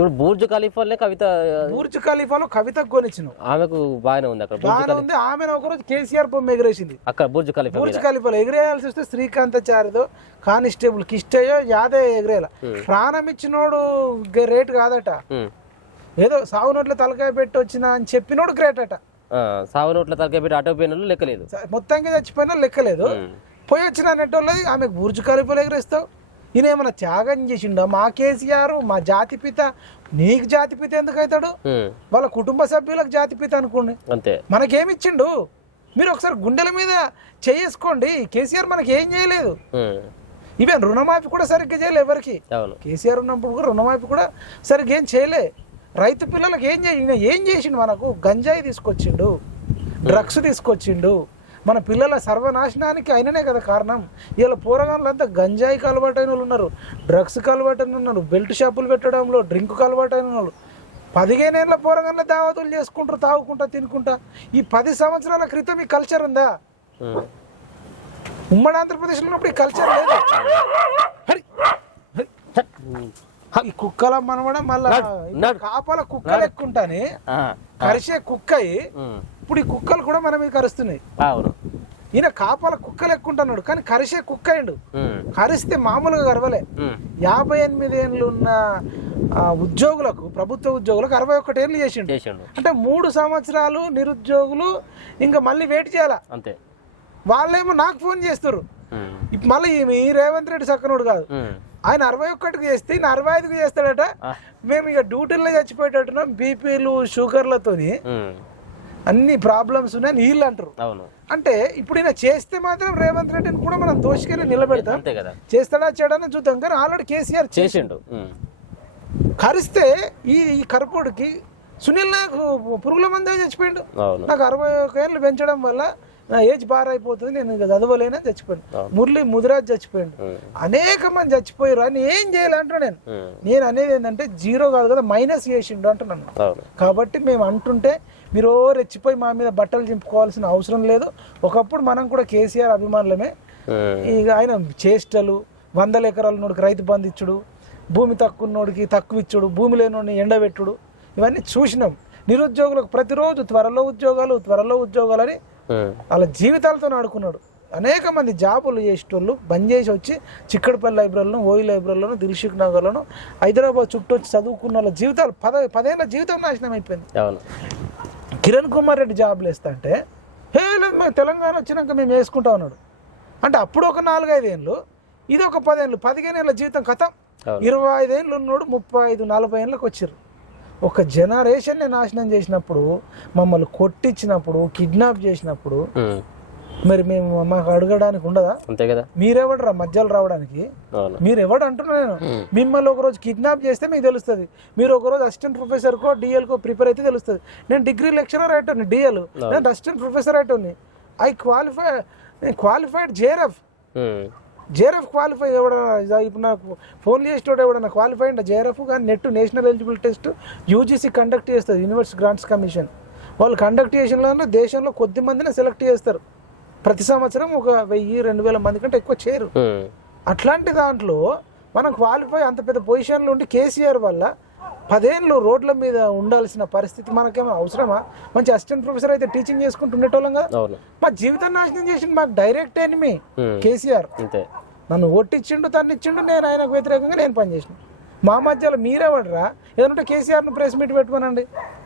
ఇప్పుడు బూర్జ్ ఖలీఫాలే కవిత బూర్జ్ ఖలీఫాలో కవితకు కొనిచ్చినావు ఆమెకు బాగానే ఉంది అక్కడ. బాగానే ఉంది. ఆమె ఒకరోజు కేసీఆర్ బొమ్మ ఎగిరేసింది. అక్కడ బూర్జ్ ఖలీఫా బూర్జ్ ఖలీఫాలో ఎగిరేయాల్సి వస్తే శ్రీకాంతాచార్యదో కానిస్టేబుల్ కిష్టయో యాదే ఎగిరేయాల. ప్రాణం ఇచ్చినోడు రేటు కాదట. ఏదో సాగు నోట్ల తలకాయ పెట్టి వచ్చిన అని చెప్పినోడు గ్రేట్ అట. సాగు నోట్ల తలకాయ పెట్టి ఆటో పోయిన లెక్కలేదు. మొత్తానికి చచ్చిపోయినా లెక్కలేదు. పోయి వచ్చిన నెట్టోళ్ళది ఆమెకు బూర్జు ఖలీఫాలు ఎగిరేస్తావు. ఈయన ఏమైనా త్యాగం చేసిండా? మా కేసీఆర్ మా జాతిపిత నీకు జాతిపిత ఎందుకు అవుతాడు. వాళ్ళ కుటుంబ సభ్యులకు జాతిపిత అనుకోండి. అంతే. మనకేమిచ్చిండు? మీరు ఒకసారి గుండెల మీద చేసుకోండి. కేసీఆర్ మనకి ఏం చేయలేదు. ఈవెన్ రుణమాఫీ కూడా సరిగ్గా చేయలే ఎవరికి? కేసీఆర్ ఉన్నప్పుడు కూడా రుణమాఫీ కూడా సరిగ్గా ఏం చేయలే. రైతు పిల్లలకు ఏం ఈయన ఏం చేసిండు మనకు? గంజాయి తీసుకొచ్చిండు. డ్రగ్స్ తీసుకొచ్చిండు. మన పిల్లల సర్వనాశనానికి ఆయననే కదా కారణం వీళ్ళ పోరగాళ్ళంతా గంజాయికి అలవాటైన వాళ్ళు ఉన్నారు డ్రగ్స్కి అలవాటైన ఉన్నారు బెల్ట్ షాపులు పెట్టడంలో డ్రింక్కి అలవాటైన వాళ్ళు పదిహేనేళ్ళ పోరగాళ్ళ దావతులు చేసుకుంటారు తాగుకుంటా తినుకుంటా ఈ పది సంవత్సరాల క్రితం ఈ కల్చర్ ఉందా ఉమ్. ఉమ్మడి ఆంధ్రప్రదేశ్లో ఉన్నప్పుడు ఈ కల్చర్ లేదు. ఈ కుక్కల మనవడ మళ్ళా. కాపల కుక్కలు ఎక్కుంటానే. కరిసే కుక్క ఉమ్. ఇప్పుడు ఈ కుక్కలు కూడా మన మీద కరుస్తున్నాయి. అవును. ఈయన కాపల కుక్కలు ఎక్కుంటున్నాడు కానీ కరిసే కుక్క అయిండు. కరిస్తే మామూలుగా కరవలే. యాభై ఎనిమిది ఏళ్ళు ఉన్న ఉద్యోగులకు ప్రభుత్వ ఉద్యోగులకు అరవై ఒకటి ఏళ్ళు చేసిండు. అంటే మూడు సంవత్సరాలు నిరుద్యోగులు ఇంకా మళ్ళీ వెయిట్ చేయాల? అంతే. వాళ్ళేమో నాకు ఫోన్ చేస్తారు. మళ్ళీ ఈ- రేవంత్ రెడ్డి సక్కనుడు కాదు. ఆయన అరవై ఒక్కటికి చేస్తే ఈయన అరవై ఐదుకి చేస్తాడట. మేము ఇక డ్యూటీల్లో చచ్చిపోయేటట్టున్నాం. బీపీలు షుగర్లతోని. అన్ని ప్రాబ్లమ్స్ ఉన్నాయని వీళ్ళు అంటారు. అవును. అంటే ఇప్పుడు ఈయన చేస్తే మాత్రం రేవంత్ రెడ్డిని కూడా మనం దోషికెళ్ళి నిలబెడతాం. అంతే కదా. చేస్తాడా చేయడాని చూద్దాం కానీ ఆల్రెడీ కేసీఆర్ చేసి చేసిండు. కరిస్తే ఈ ఈ కరపోడికి సునీల్ నాకు పురుగుల మందే చచ్చిపోయిండు. నాకు అరవై ఒక ఏళ్ళు పెంచడం వల్ల నా ఏజ్ బార్ అయిపోతుంది నేను ఇక చదవలేనని చచ్చిపోయాను. మురళి ముదిరాజ్ చచ్చిపోయిండు. అనేక మంది చచ్చిపోయారు అని ఏం చేయాలంటున్నా నేను. నేను అనేది ఏంటంటే జీరో కాదు కదా మైనస్ చేసిండు అంటున్నాను కాబట్టి మేము అంటుంటే మీరు రెచ్చిపోయి మా మీద బట్టలు చింపుకోవాల్సిన అవసరం లేదు ఒకప్పుడు మనం కూడా కేసీఆర్ అభిమానులమే. ఇక ఆయన చేష్టలు వందల ఎకరాల నోడికి రైతు బంధు ఇచ్చుడు భూమి తక్కువ ఉన్నోడికి తక్కువ ఇచ్చుడు భూమి లేనోడిని ఎండబెట్టుడు ఇవన్నీ చూసినాం నిరుద్యోగులకు ప్రతిరోజు త్వరలో ఉద్యోగాలు త్వరలో ఉద్యోగాలని. వాళ్ళ జీవితాలతో ఆడుకున్నాడు. అనేక మంది జాబులు చేసేటోళ్ళు బంద్ చేసి వచ్చి చిక్కడపల్లి లైబ్రరీలోను ఓయి లైబ్రరీలోను దిల్షుక్ నగర్లోను హైదరాబాద్ చుట్టూ వచ్చి చదువుకున్న వాళ్ళ జీవితాలు పద పదేళ్ళ జీవితం నాశనం అయిపోయింది. కిరణ్ కుమార్ రెడ్డి జాబ్లు వేస్తా అంటే హే లేదు మేము తెలంగాణ వచ్చినాక మేము వేసుకుంటా ఉన్నాడు అంటే అప్పుడు ఒక నాలుగైదు ఏళ్ళు ఇది ఒక పదేళ్ళు పదిహేను ఏళ్ళ జీవితం కథం. ఇరవై ఐదేళ్ళు ఉన్నాడు ముప్పై ఐదు నలభై ఏళ్ళకి వచ్చారు ఒక జనరేషన్ని నాశనం చేసినప్పుడు మమ్మల్ని కొట్టించినప్పుడు కిడ్నాప్ చేసినప్పుడు. మరి మేము మాకు అడగడానికి ఉండదా? అంతే కదా. మీరెవడరా మధ్యలో రావడానికి? మీరు ఎవడు అంటున్నా నేను? మిమ్మల్ని ఒకరోజు కిడ్నాప్ చేస్తే మీకు తెలుస్తుంది. మీరు ఒకరోజు అసిస్టెంట్ ప్రొఫెసర్కో డిఎల్కో ప్రిపేర్ అయితే తెలుస్తుంది. నేను డిగ్రీ లెక్చరర్ అయ్యేటోని డిఎల్. నేను assistant professor అయ్యేటోని I qualify qualified JRF JRF qualify ఎవడన్నా ఇప్పుడు నాకు ఫోన్ చేసేటోడు ఎవడన్నా క్వాలిఫై అంటే జేరఫ్ కానీ NET national eligibility test UGC conduct చేస్తుంది యూనివర్సిటీ గ్రాంట్స్ కమిషన్ వాళ్ళు కండక్ట్ చేసిన దేశంలో కొద్ది మందిని సెలెక్ట్ చేస్తారు. ప్రతి సంవత్సరం ఒక వెయ్యి రెండు వేల మంది కంటే ఎక్కువ చేయరు. అట్లాంటి దాంట్లో మనం క్వాలిఫై అంత పెద్ద పొజిషన్లో ఉండి కేసీఆర్ వల్ల పదేళ్ళు రోడ్ల మీద ఉండాల్సిన పరిస్థితి మనకేమో అవసరమా? మంచి అసిస్టెంట్ ప్రొఫెసర్ అయితే టీచింగ్ చేసుకుంటూ ఉండేటోళ్ళం కదా మా జీవితం నాశనం చేసింది మాకు డైరెక్ట్ ఎనిమి. కేసీఆర్. నన్ను ఒట్టిచ్చిండు తను ఇచ్చిండు నేను ఆయనకు వ్యతిరేకంగా నేను పనిచేసిన. మా మధ్యలో మీరెవడరా? ఏదంటే కేసీఆర్ను ప్రెస్ మీట్ పెట్టుకోనండి.